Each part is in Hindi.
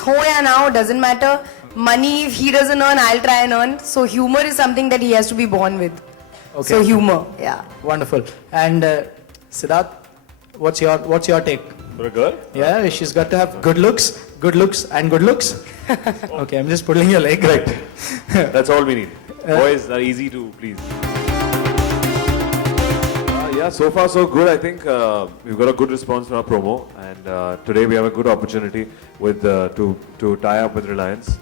ho ya na ho, doesn't matter. Money, if he doesn't earn, I'll try and earn. So humor is something that he has to be born with. Okay. So humor, yeah. Wonderful. And Siddharth, what's your take? For a girl? Yeah, she's got to have good looks, and good looks. Okay, I'm just pulling your leg. Correct. That's all we need. Boys are easy to please. Yeah, so far so good. I think we've got a good response from our promo, and today we have a good opportunity with to tie up with Reliance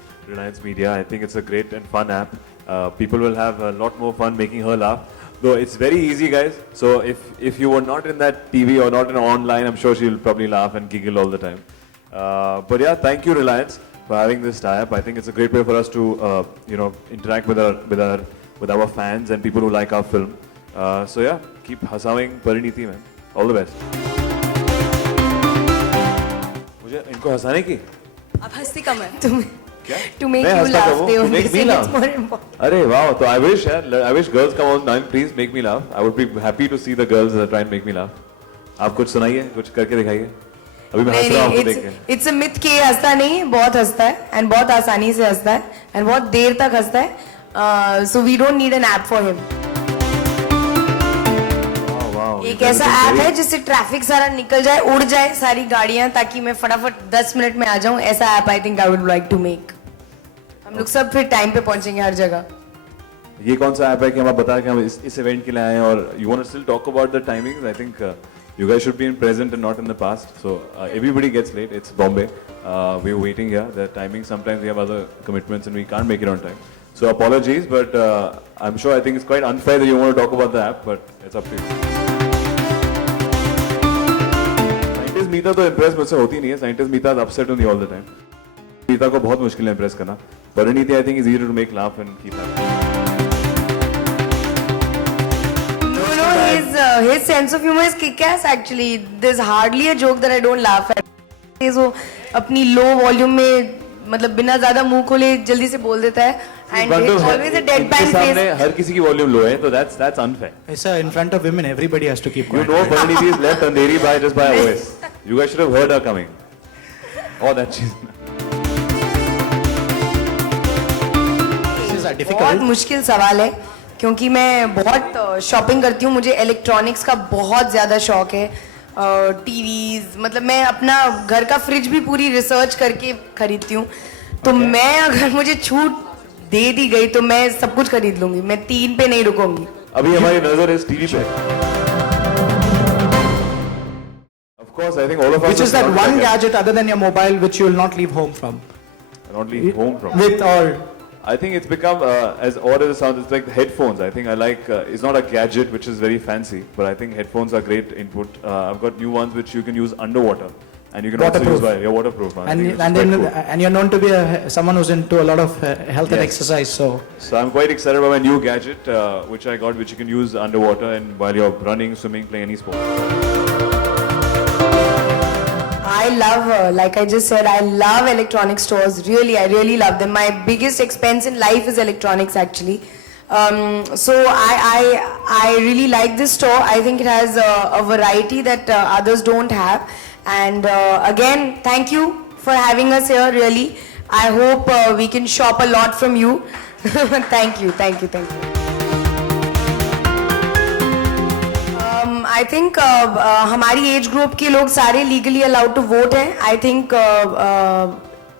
Media. I think it's a great and fun app. People will have a lot more fun making her laugh. Though it's very easy, guys. So if you were not in that TV or not in online, I'm sure she'll probably laugh and giggle all the time. But yeah, thank you Reliance for having this tie-up. I think it's a great way for us to interact with our fans and people who like our film. So yeah, keep हंसाविंग Parineeti man. All the best. मुझे इनको हंसाने की. आप हंसती कम है. To make मैं you हंसता laugh, कब हूँ? they To only make me say laugh. it's more important. अरे वाह, तो I wish girls come on, please make me laugh. I would be happy to see the girls try and make me laugh. आप कुछ सुनाइए, कुछ करके दिखाइए. अभी मैं हंस रहा हूँ आपको देख के. It's a myth कि हंसता नहीं, बहुत हंसता है and बहुत आसानी से हंसता है and बहुत देर तक हंसता है. So we don't need an app for him. एक ऐसा ऐप है जिससे ट्रैफिक सारा निकल जाए, उड़ जाए सारी गाड़ियां, ताकि मैं फटाफट 10 मिनट में आ जाऊं. ऐसा app I think I would like to make. हम लोग सब फिर टाइम पे पहुंचेंगे हर जगह. ये कौन सा ऐप है कि हम आप बता कि हम इस इवेंट के लिए आए हैं और you want to still talk about the timings. I think you guys should be in present and not in the past. So everybody gets late. It's Bombay. We're waiting here. The timing, sometimes we have other commitments and we can't make it on time. So apologies, but I'm sure I think it's quite unfair that you want to talk about the app, but it's up to you. Scientist Meeta तो impress मुझसे होती नहीं है. Scientist Meeta is upset on me all the time. Meeta को बहुत मुश्किल है impress करना. Pariniti I think is easier to make laugh and keep happy. His sense of humor is kick-ass actually. There's hardly a joke that I don't laugh at. वो अपनी low volume में मतलब बिना ज़्यादा मुंह खोले जल्दी से बोल देता है. And it's always a deadpan face. हर किसी की volume low है, तो that's unfair. Sir, in front of women, everybody has to keep quiet. You know Pariniti is left andheri by just by a voice. You guys should have heard her coming. Oh, that she's. This is a बहुत difficult. मुश्किल सवाल है क्योंकि मैं बहुत शॉपिंग करती हूँ. मुझे इलेक्ट्रॉनिक्स का बहुत ज़्यादा शौक है. टीवीज, मतलब मैं अपना घर का फ्रिज भी पूरी रिसर्च करके खरीदती हूँ. तो मैं अगर मुझे छूट दे दी गई तो मैं सब कुछ खरीद लूंगी. मैं 3 पे नहीं रुकूंगी. अभी हमारी नजर इस टीवी पे. Of course, I think all of us. Which is that one gadget other than your mobile which you will not leave home from? Not leave home from. With or. I think it's become as odd as it sounds. It's like the headphones. I think I like. It's not a gadget which is very fancy, but I think headphones are great input. I've got new ones which you can use underwater, and you can also use you're waterproof. And you're known to be someone who's into a lot of health and exercise. So I'm quite excited about my new gadget which I got, which you can use underwater and while you're running, swimming, playing any sport. I love, like I just said, I love electronic stores. Really, I really love them. My biggest expense in life is electronics actually. So I really like this store. I think it has a variety that others don't have. And again, thank you for having us here, really. I hope we can shop a lot from you. Thank you. I think हमारी एज ग्रुप के लोग सारे लीगली अलाउड टू वोट हैं. I think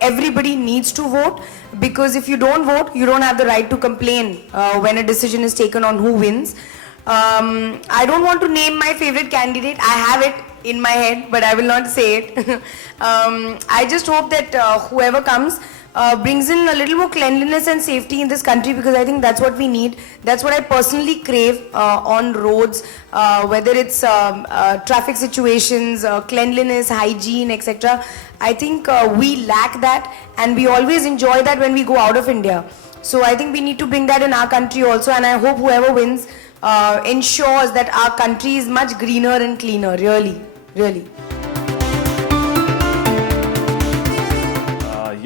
everybody needs to vote, because if you don't vote you don't have the right to complain when a decision is taken on who wins. I don't want to name my favorite candidate. I have it in my head but I will not say it. I just hope that whoever comes brings in a little more cleanliness and safety in this country, because I think that's what we need. That's what I personally crave on roads, whether it's traffic situations, cleanliness, hygiene, etc. I think we lack that, and we always enjoy that when we go out of India. So I think we need to bring that in our country also, and I hope whoever wins ensures that our country is much greener and cleaner. Really.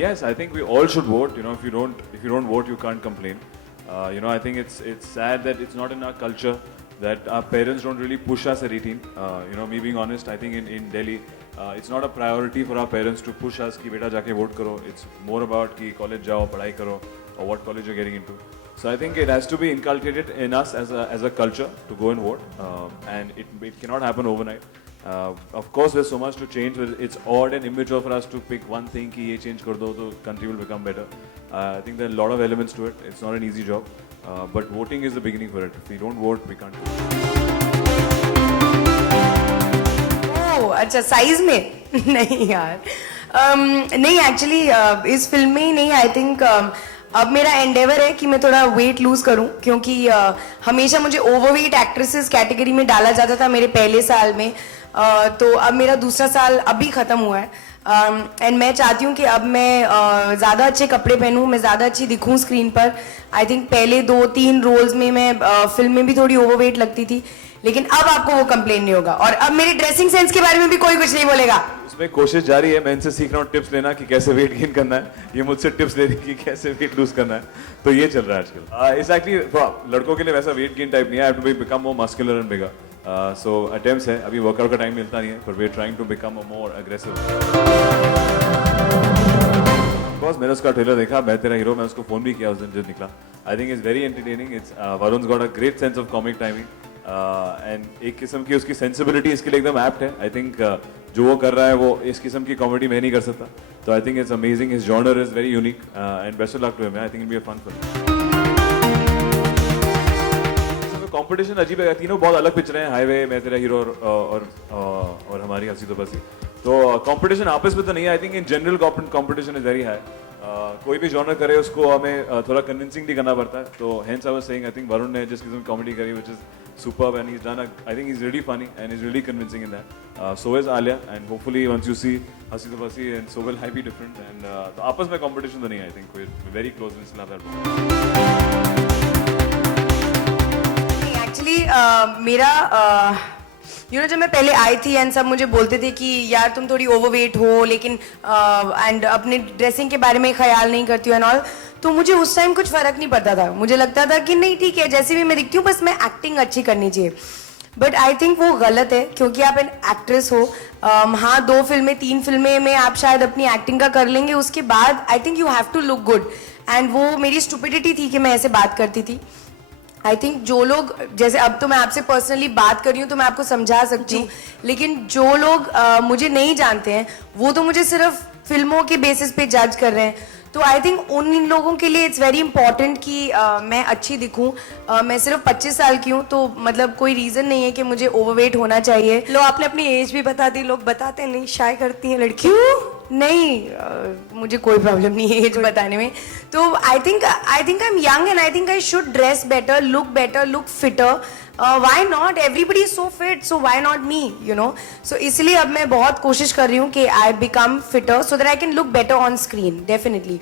Yes, I think we all should vote. You know, if you don't vote, you can't complain. I think it's sad that it's not in our culture that our parents don't really push us at 18. You know, me being honest, I think in Delhi, it's not a priority for our parents to push us कि बेटा जाके vote करो. It's more about कि college जाओ, पढ़ाई करो, or what college you're getting into. So I think it has to be inculcated in us as a culture to go and vote, and it cannot happen overnight. Of course, there's so much to change. It's odd and immature for us to pick one thing कि ये change कर दो तो country will become better. I think there are a lot of elements to it. It's not an easy job, but voting is the beginning for it. If we don't vote, we can't do it. ओह अच्छा साइज में नहीं यार नहीं एक्चुअली इस फिल्म में ही नहीं आई थिंक अब मेरा एंडेवर है कि मैं थोड़ा वेट लूज करूं क्योंकि हमेशा मुझे ओवरवेट एक्ट्रेसेस कैटेगरी में डाला जाता था मेरे पहले साल में तो अब मेरा दूसरा साल अभी खत्म हुआ है एंड मैं चाहती हूँ कि अब मैं ज़्यादा अच्छे कपड़े पहनूं मैं ज़्यादा अच्छी दिखूं स्क्रीन पर आई थिंक पहले 2-3 रोल्स में मैं फिल्म में भी थोड़ी ओवरवेट लगती थी लेकिन अब आपको वो कंप्लेन नहीं होगा और अब मेरी ड्रेसिंग सेंस के बारे में भी कोई कुछ नहीं बोलेगा उसमें कोशिश जारी है मैं इनसे सीख रहा हूँ टिप्स लेना कि कैसे वेट गेन करना है ये मुझसे टिप्स ले रही कि कैसे वेट लूज करना है तो ये चल रहा है आजकल इट्स एक्चुअली लड़कों के लिए वैसा वेट गेन टाइप नहीं है I have to become more muscular and bigger so attempts है अभी वर्कआउट का टाइम मिलता नहीं है पर we are trying to become a more aggressive boss मैंने उसका ट्रेलर देखा मैं तेरा हीरो मैं उसको फोन भी किया उस दिन जब निकला I think it's very entertaining it's Varun's got a great sense of comic timing and एक किस्म की उसकी सेंसिबिलिटी इसके लिए एकदम एप्ट है आई थिंक जो वो कर रहा है वो इस किस्म की कॉमेडी मैं नहीं कर सकता तो I think it's amazing his genre is very unique and best of luck to him I think it be a fun film competition अजीब है तीनों बहुत अलग पिक्चर हैं हाईवे मैं तेरा हीरो और हमारी हंसी तो बसी तो कंपटीशन आपस में तो नहीं है I think in general competition is very high कोई भी जॉनर करे उसको हमें थोड़ा कन्विंसिंग भी करना पड़ता है तो hence I was saying I think Varun ने जिस किस्म की कॉमेडी करी which is superb and he's done I think he's really funny and he's really convincing in that so is Alia and hopefully once you see Hasi to Basi and so will I be different and तो आपस में competition तो नहीं है I think we're very close and still have that actually मेरा यू नो जब मैं पहले आई थी एंड सब मुझे बोलते थे कि यार तुम थोड़ी ओवरवेट हो लेकिन एंड अपने ड्रेसिंग के बारे में ख्याल नहीं करती हो एंड ऑल तो मुझे उस टाइम कुछ फर्क नहीं पड़ता था मुझे लगता था कि नहीं ठीक है जैसे भी मैं दिखती हूँ बस मैं एक्टिंग अच्छी करनी चाहिए बट आई थिंक वो गलत है क्योंकि आप एन एक्ट्रेस हो हाँ 2 फिल्में 3 फिल्में में आप शायद अपनी एक्टिंग का कर लेंगे उसके बाद I think you have to look good and वो मेरी स्टुपिडिटी थी कि मैं ऐसे बात करती थी आई थिंक जो लोग जैसे अब तो मैं आपसे पर्सनली बात कर रही हूँ तो मैं आपको समझा सकती हूँ लेकिन जो लोग मुझे नहीं जानते हैं वो तो मुझे सिर्फ फिल्मों के बेसिस पे जज कर रहे हैं तो आई थिंक उन लोगों के लिए इट्स वेरी इंपॉर्टेंट कि मैं अच्छी दिखूं मैं सिर्फ 25 साल की हूँ तो मतलब कोई रीज़न नहीं है कि मुझे ओवरवेट होना चाहिए लो आपने अपनी एज भी बता दी लोग बताते नहीं शाय करती हैं लड़की क्यों नहीं मुझे कोई प्रॉब्लम नहीं है एज बताने में तो I think I am young and I think I should dress better look fitter why not everybody is so fit so why not me you know so इसलिए अब मैं बहुत कोशिश कर रही हूँ कि I become fitter so that I can look better on screen definitely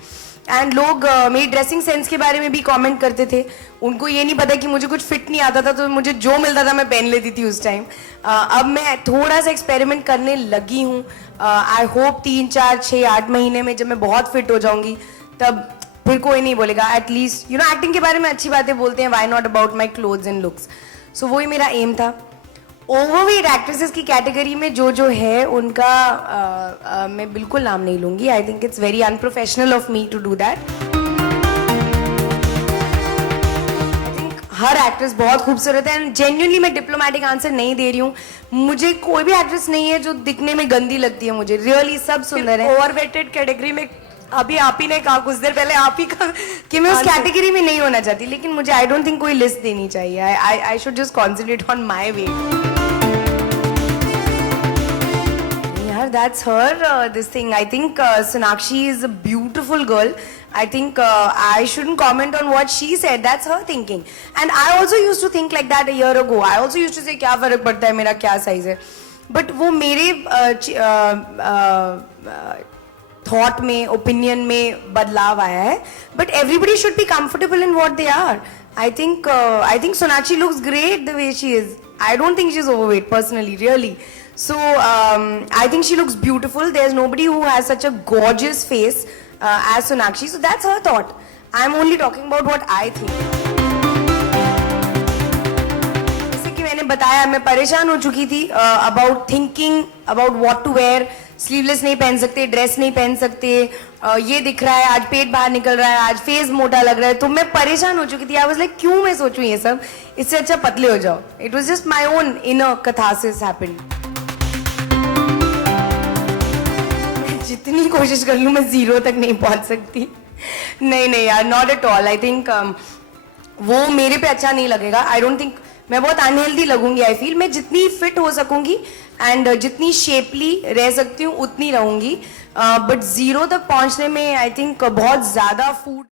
and लोग मेरी ड्रेसिंग सेंस के बारे में भी कमेंट करते थे उनको ये नहीं पता कि मुझे कुछ फिट नहीं आता था तो मुझे जो मिलता था मैं पहन लेती थी उस टाइम अब मैं थोड़ा सा एक्सपेरिमेंट करने लगी हूँ आई होप 3-4-6-8 महीने में जब मैं बहुत फिट हो जाऊंगी तब फिर कोई नहीं बोलेगा एटलीस्ट यू नो एक्टिंग के बारे में अच्छी बातें बोलते हैं why not about my clothes and looks so वही मेरा एम था ओवरवेट एक्ट्रेसेस की कैटेगरी में जो है उनका मैं बिल्कुल नाम नहीं लूंगी I think it's very unprofessional of me to do that I think हर एक्ट्रेस बहुत खूबसूरत है एंड जेन्युइनली मैं डिप्लोमेटिक आंसर नहीं दे रही हूँ मुझे कोई भी एक्ट्रेस नहीं है जो दिखने में गंदी लगती है मुझे रियली सब सुंदर है ओवरवेटेड कैटेगरी में अभी आप ही ने कहा कुछ देर पहले आप ही का कि मैं उस कैटेगरी में नहीं होना चाहती लेकिन मुझे आई डोंट थिंक कोई लिस्ट देनी चाहिए I should just concentrate on my weight that's her this thing I think Sonakshi is a beautiful girl I think I shouldn't comment on what she said that's her thinking and I also used to think like that a year ago I also used to say क्या फर्क पड़ता है मेरा क्या साइज है but वो मेरे थॉट में ओपिनियन में बदलाव आया है but everybody should be comfortable in what they are I think Sonakshi looks great the way she is I don't think she's overweight personally really so I think she looks beautiful there's nobody who has such a gorgeous face as Sonakshi so that's her thought I'm only talking about what I think जैसे बताया मैं परेशान हो चुकी थी about thinking about what to wear, sleeveless नहीं पहन सकते, ड्रेस नहीं पहन सकते, ये दिख रहा है, आज पेट बाहर निकल रहा है, आज फेस मोटा लग रहा है, तो मैं परेशान हो चुकी थी। आई वाज लाइक क्यों मैं सोचूं ये सब, इससे अच्छा पतले हो जाओ। It was just my own inner catharsis happened. जितनी कोशिश कर लूं मैं 0 तक नहीं पहुंच सकती। नहीं यार, not at all. I think वो मेरे पे अच्छा नहीं लगेगा। आई डोंट थिंक मैं बहुत अनहेल्दी लगूंगी। आई फील मैं जितनी फिट हो सकूंगी एंड जितनी शेपली रह सकती हूँ उतनी रहूंगी, बट 0 तक पहुंचने में आई थिंक बहुत ज्यादा फूड